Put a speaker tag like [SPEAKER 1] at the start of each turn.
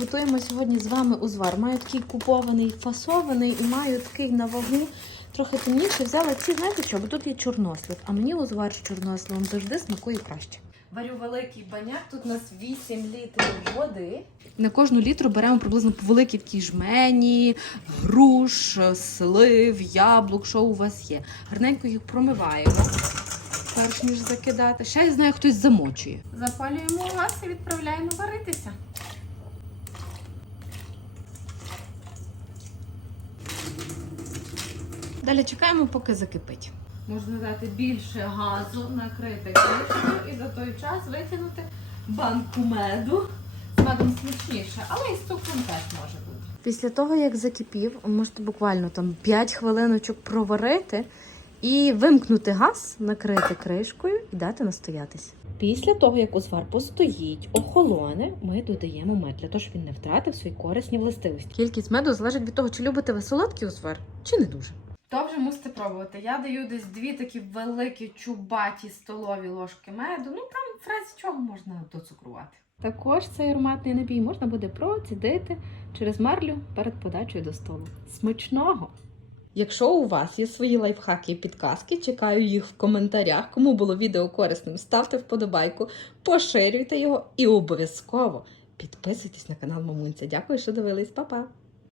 [SPEAKER 1] Готуємо сьогодні з вами узвар. Маю такий купований, фасований і маю такий на вагу. Трохи темніше взяла ці, знаєте що, бо тут є чорнослив, а мені узвар з чорносливом завжди смакує краще. Варю великий баняк, тут у нас 8 літрів води. На кожну літру беремо приблизно по великій такій жмені, груш, слив, яблук, що у вас є. Гарненько їх промиваємо, перш ніж закидати. Ще я знаю, хтось замочує. Запалюємо газ і відправляємо варитися. Далі чекаємо, поки закипить. Можна дати більше газу, накрити кришкою і за той час викинути банку меду. З медом смачніше, але і з цукром теж може бути. Після того, як закипів, можете буквально там 5 хвилиночок проварити і вимкнути газ, накрити кришкою і дати настоятися. Після того, як узвар постоїть, охолоне, ми додаємо мед, для того, щоб він не втратив свої корисні властивості. Кількість меду залежить від того, чи любите ви солодкий узвар, чи не дуже. То вже мусите пробувати. Я даю десь дві такі великі чубаті столові ложки меду. Ну там в разі чого можна доцукрувати. Також цей ароматний напій можна буде процідити через марлю перед подачею до столу. Смачного! Якщо у вас є свої лайфхаки і підказки, чекаю їх в коментарях. Кому було відео корисним, ставте вподобайку, поширюйте його і обов'язково підписуйтесь на канал Мамунця. Дякую, що дивились, Па-па!